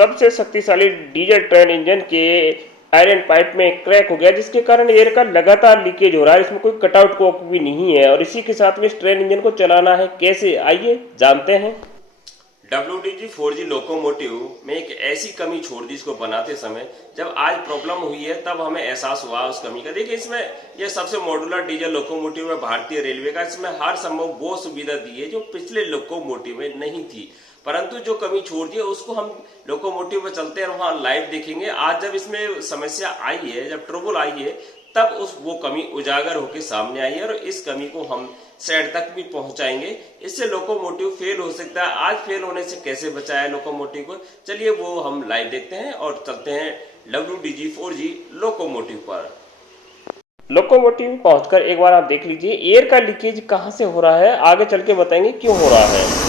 सबसे शक्तिशाली diesel train engine के आयरन पाइप में क्रैक हो गया, जिसके कारण एयर का लगातार लीकेज हो रहा है। इसमें कोई कटआउट कॉक भी नहीं है और इसी के साथ में इस ट्रेन इंजन को चलाना है कैसे, आइए जानते हैं। WDG-4G लोकोमोटिव में एक ऐसी कमी छोड़ दी इसको बनाते समय। जब आज प्रॉब्लम हुई है तब हमें एहसास हुआ उस कमी का। देखिए, इसमें यह सबसे मॉड्यूलर डीजल लोकोमोटिव है भारतीय रेलवे का। इसमें हर संभव वो सुविधा दी है जो पिछले लोकोमोटिव में नहीं थी, परंतु जो कमी छोड़ दी है उसको हम लोकोमोटिव में चलते हैं और वहां लाइव देखेंगे। आज जब इसमें समस्या आई है, जब ट्रबल आई है, तब वो कमी उजागर होकर सामने आई है और इस कमी को हम साइड तक भी पहुंचाएंगे। इससे लोकोमोटिव फेल हो सकता है। आज फेल होने से कैसे बचाया लोकोमोटिव को, चलिए वो हम लाइव देखते हैं और चलते हैं WDG-4G लोकोमोटिव पर। लोकोमोटिव पहुंचकर एक बार आप देख लीजिए एयर का लीकेज कहां से हो रहा है, आगे चल के बताएंगे क्यों हो रहा है।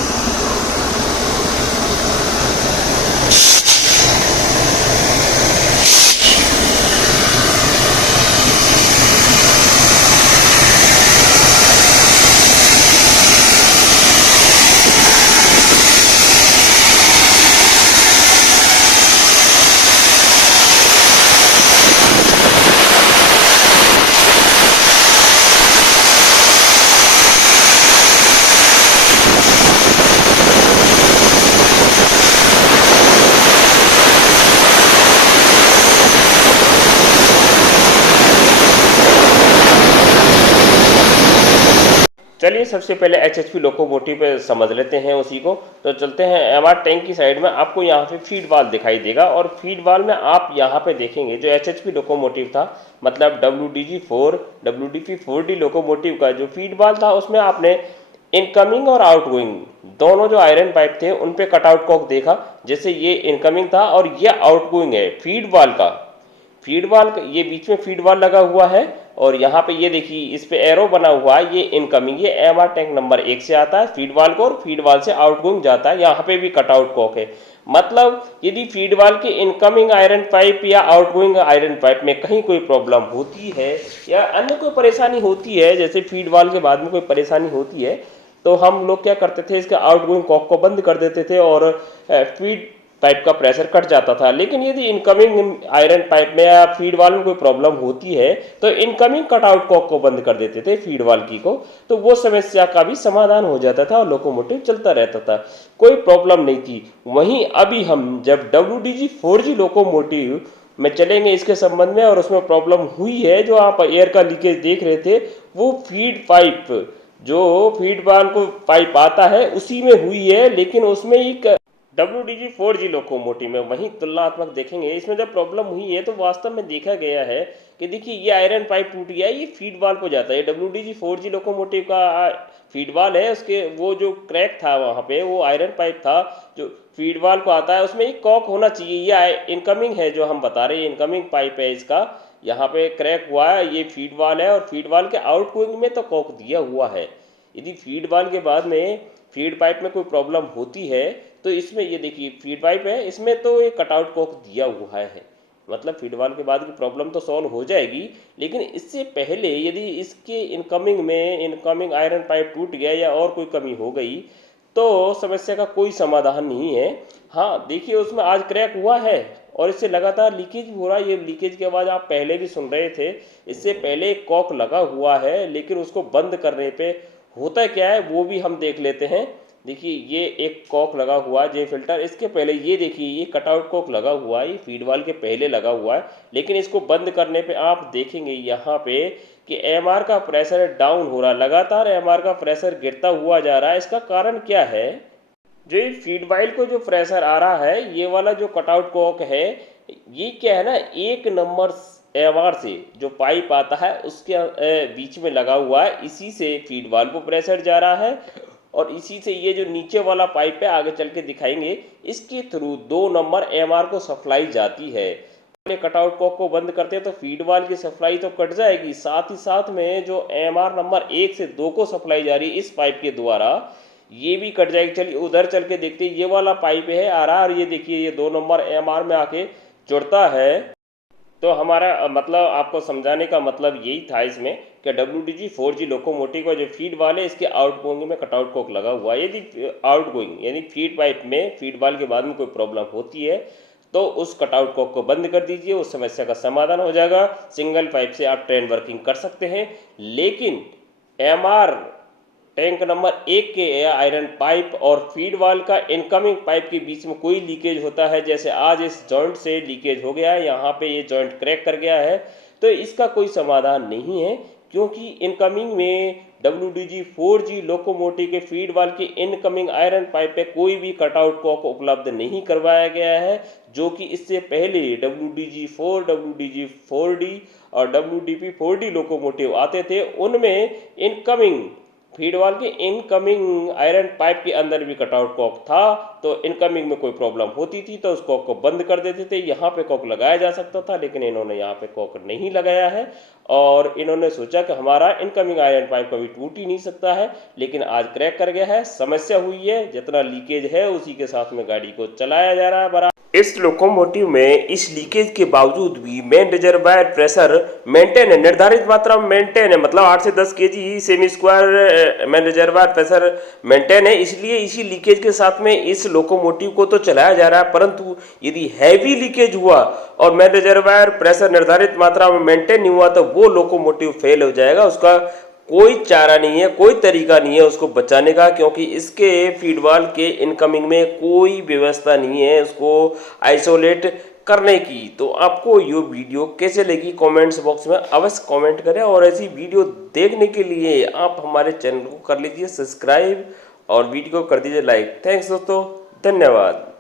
चलिए सबसे पहले HHP लोकोमोटिव पे समझ लेते हैं उसी को। तो चलते हैं MR टैंक की साइड में। आपको यहाँ पे फीड वाल दिखाई देगा और फीड वाल में आप यहाँ पे देखेंगे जो HHP लोकोमोटिव था, मतलब WDG-4D लोकोमोटिव का जो फीड वाल था, उसमें आपने इनकमिंग और आउटगोइंग दोनों जो आयरन पाइप थे उन पे कटआउट कॉक देखा। जैसे ये इनकमिंग था और ये आउटगोइंग है फीड वाल का। फीड वाल, ये बीच में फीड वाल लगा हुआ है और यहाँ पे ये देखिए इस पे एरो बना हुआ है, ये इनकमिंग, ये MR टैंक नंबर 1 से आता है फीड वाल को और फीड वाल से आउटगोइंग जाता है। यहाँ पे भी कटआउट कॉक है। मतलब यदि फीड वाल के इनकमिंग आयरन पाइप या आउटगोइंग आयरन पाइप में कहीं कोई प्रॉब्लम होती है या अन्य कोई परेशानी होती है, जैसे फीड वाल के बाद में कोई परेशानी होती है, तो हम लोग क्या करते थे, इसके आउटगोइंग कॉक को बंद कर देते थे और फीड पाइप का प्रेशर कट जाता था। लेकिन यदि इनकमिंग आयरन पाइप में या फीड वाल में कोई प्रॉब्लम होती है तो इनकमिंग कटआउट कॉक को बंद कर देते थे फीड वाल की को, तो वो समस्या का भी समाधान हो जाता था और लोकोमोटिव चलता रहता था, कोई प्रॉब्लम नहीं थी। वहीं अभी हम जब WDG-4G लोकोमोटिव में चलेंगे इसके संबंध में, और उसमें प्रॉब्लम हुई है जो आप एयर का लीकेज देख रहे थे, वो फीड पाइप, जो फीड वाल को पाइप आता है उसी में हुई है, लेकिन उसमें एक WDG-4G लोकोमोटिव में वहीं तुलनात्मक देखेंगे। इसमें जब प्रॉब्लम हुई है तो वास्तव में देखा गया है कि देखिए ये आयरन पाइप टूट गया है, ये फीड वाल को जाता है। WDG-4G लोकोमोटिव का फीड वाल है, उसके वो जो क्रैक था वहाँ पे वो आयरन पाइप था जो फीड वाल को आता है, उसमें एक कॉक होना चाहिए। ये इनकमिंग है जो हम बता रहे हैं, इनकमिंग पाइप है इसका, यहाँ पे क्रैक हुआ है, ये फीड वाल है और फीड वाल के आउटगोइंग में तो कॉक दिया हुआ है। यदि फीड वाल के बाद में फीड पाइप में कोई प्रॉब्लम होती है तो इसमें ये देखिए फीड पाइप है, इसमें तो एक कटआउट कॉक दिया हुआ है, मतलब फीड वाल के बाद की प्रॉब्लम तो सॉल्व हो जाएगी। लेकिन इससे पहले यदि इसके इनकमिंग में इनकमिंग आयरन पाइप टूट गया या और कोई कमी हो गई तो समस्या का कोई समाधान नहीं है। हाँ देखिए उसमें आज क्रैक हुआ है और इससे लगातार लीकेज हो रहा है। ये लीकेज की आवाज़ आप पहले भी सुन रहे थे। इससे पहले एक कॉक लगा हुआ है, लेकिन उसको बंद करने पे होता क्या है वो भी हम देख लेते हैं। देखिए ये एक कॉक लगा हुआ है जे फिल्टर, इसके पहले ये देखिए ये कटआउट कॉक लगा हुआ है, ये फीड वाल के पहले लगा हुआ है। लेकिन इसको बंद करने पे आप देखेंगे यहाँ पे कि MR का प्रेशर डाउन हो रहा है, लगातार MR का प्रेशर गिरता हुआ जा रहा है। इसका कारण क्या है, जो ये फीड वाइल को जो प्रेशर आ रहा है, ये वाला जो कटआउट कॉक है, ये क्या है ना, 1 नंबर MR से जो पाइप आता है उसके बीच में लगा हुआ है, इसी से फीड वाल को प्रेशर जा रहा है और इसी से ये जो नीचे वाला पाइप है, आगे चल के दिखाएंगे, इसके थ्रू 2 नंबर MR को सप्लाई जाती है। कटआउट कॉक को बंद करते हैं तो फीड वाल की सप्लाई तो कट जाएगी, साथ ही साथ में जो MR नंबर 1 से 2 को सप्लाई जा रही है इस पाइप के द्वारा, ये भी कट जाएगी। चलिए उधर चल के देखते हैं, ये वाला पाइप है आ रहा है और ये देखिए ये 2 नंबर MR में आके जुड़ता है। तो हमारा मतलब आपको समझाने का मतलब यही था इसमें कि WDG-4G लोकोमोटिव का जो फीड वाल है इसके आउटगोइंग में कटआउट कॉक लगा हुआ है। यदि आउटगोइंग यानी फीड पाइप में फीड वाल के बाद में कोई प्रॉब्लम होती है तो उस कटआउट कॉक को बंद कर दीजिए, उस समस्या का समाधान हो जाएगा। सिंगल पाइप से आप ट्रेन वर्किंग कर सकते हैं। लेकिन MR टैंक नंबर 1 के एयर आयरन पाइप और फीड वाल का इनकमिंग पाइप के बीच में कोई लीकेज होता है, जैसे आज इस जॉइंट से लीकेज हो गया है, यहाँ पे ये जॉइंट क्रैक कर गया है, तो इसका कोई समाधान नहीं है, क्योंकि इनकमिंग में WDG-4G लोकोमोटिव के फीड वाल की इनकमिंग आयरन पाइप पे कोई भी कटआउट कॉक उपलब्ध नहीं करवाया गया है, जो कि इससे पहले WDG-4, WDG-4D और WDP-4D लोकोमोटिव आते थे, उनमें इनकमिंग फीड वाल के इनकमिंग आयरन पाइप के अंदर भी कटआउट कॉक था, तो इनकमिंग में कोई प्रॉब्लम होती थी तो उस कॉक को बंद कर देते थे। यहाँ पे कॉक लगाया जा सकता था, लेकिन इन्होंने यहाँ पे कॉक नहीं लगाया है और इन्होंने सोचा कि हमारा इनकमिंग आयरन पाइप कभी टूट ही नहीं सकता है, लेकिन आज क्रैक कर गया है, समस्या हुई है, जितना लीकेज है उसी के साथ में गाड़ी को चलाया जा रहा है। बराबर इस लोकोमोटिव में इस लीकेज के बावजूद भी मेन रिजर्वायर प्रेशर मेंटेन है, निर्धारित मात्रा में मेंटेन है, मतलब 8 से 10 kg semi square main reservoir pressure maintain है। इसलिए इसी लीकेज के साथ में इस लोकोमोटिव को तो चलाया जा रहा है, परंतु यदि हैवी लीकेज हुआ और मेन रिजर्वायर प्रेशर निर्धारित मात्रा में मेंटेन नहीं हुआ तो वो लोकोमोटिव फेल हो जाएगा। उसका कोई चारा नहीं है, कोई तरीका नहीं है उसको बचाने का, क्योंकि इसके फीडवाल के इनकमिंग में कोई व्यवस्था नहीं है उसको आइसोलेट करने की। तो आपको ये वीडियो कैसे लगी कमेंट्स बॉक्स में अवश्य कमेंट करें, और ऐसी वीडियो देखने के लिए आप हमारे चैनल को कर लीजिए सब्सक्राइब और वीडियो को कर दीजिए लाइक। थैंक्स दोस्तों, धन्यवाद।